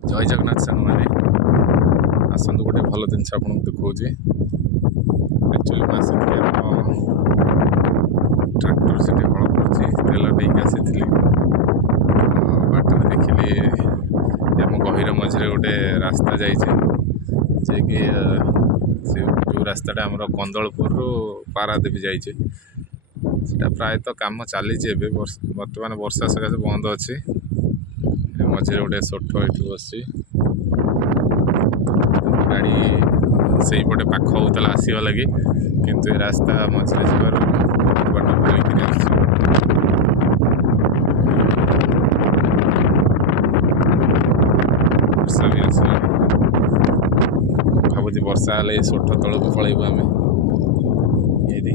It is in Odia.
ଜୟ ଜଗନ୍ନାଥ ସାଙ୍ଗମାନେ, ଆସନ୍ତୁ ଗୋଟେ ଭଲ ଜିନିଷ ଆପଣଙ୍କୁ ଦେଖାଉଛି। ଆକ୍ଚୁଆଲି ମୁଁ ଆସିଥିଲି ଆମ ଟ୍ରାକ୍ଟର ସେଠି ହଳ କରୁଛି, ତେଲ ନେଇକି ଆସିଥିଲି। ବାଟରେ ଦେଖିଲି ଆମ ଗହିର ମଝିରେ ଗୋଟେ ରାସ୍ତା ଯାଇଛି, ଯିଏକି ସେ ଯେଉଁ ରାସ୍ତାଟା ଆମର କନ୍ଦଳପୁରରୁ ପାରାଦ୍ୱୀପ ଯାଇଛି। ସେଟା ପ୍ରାୟତଃ କାମ ଚାଲିଛି ଏବେ, ବର୍ତ୍ତମାନ ବର୍ଷା ସକାଶେ ବନ୍ଦ ଅଛି। ମଝିରେ ଗୋଟେ ସୋଠ ଏଠି ବସିଛି, ଗାଡ଼ି ସେଇପଟେ ପାଖ ହେଉଥିଲା ଆସିବା ଲାଗି, କିନ୍ତୁ ଏ ରାସ୍ତା ମଝିରେ ଯିବାରୁ ବାଟ ବୁଲିକିରି ଆସୁଛି। ବର୍ଷା ବି ଆସିଲାଣି, ଭାବୁଛି ବର୍ଷା ହେଲେ ଏ ସୋଠ ତଳକୁ ପଳେଇବୁ ଆମେ। ଏଇଠି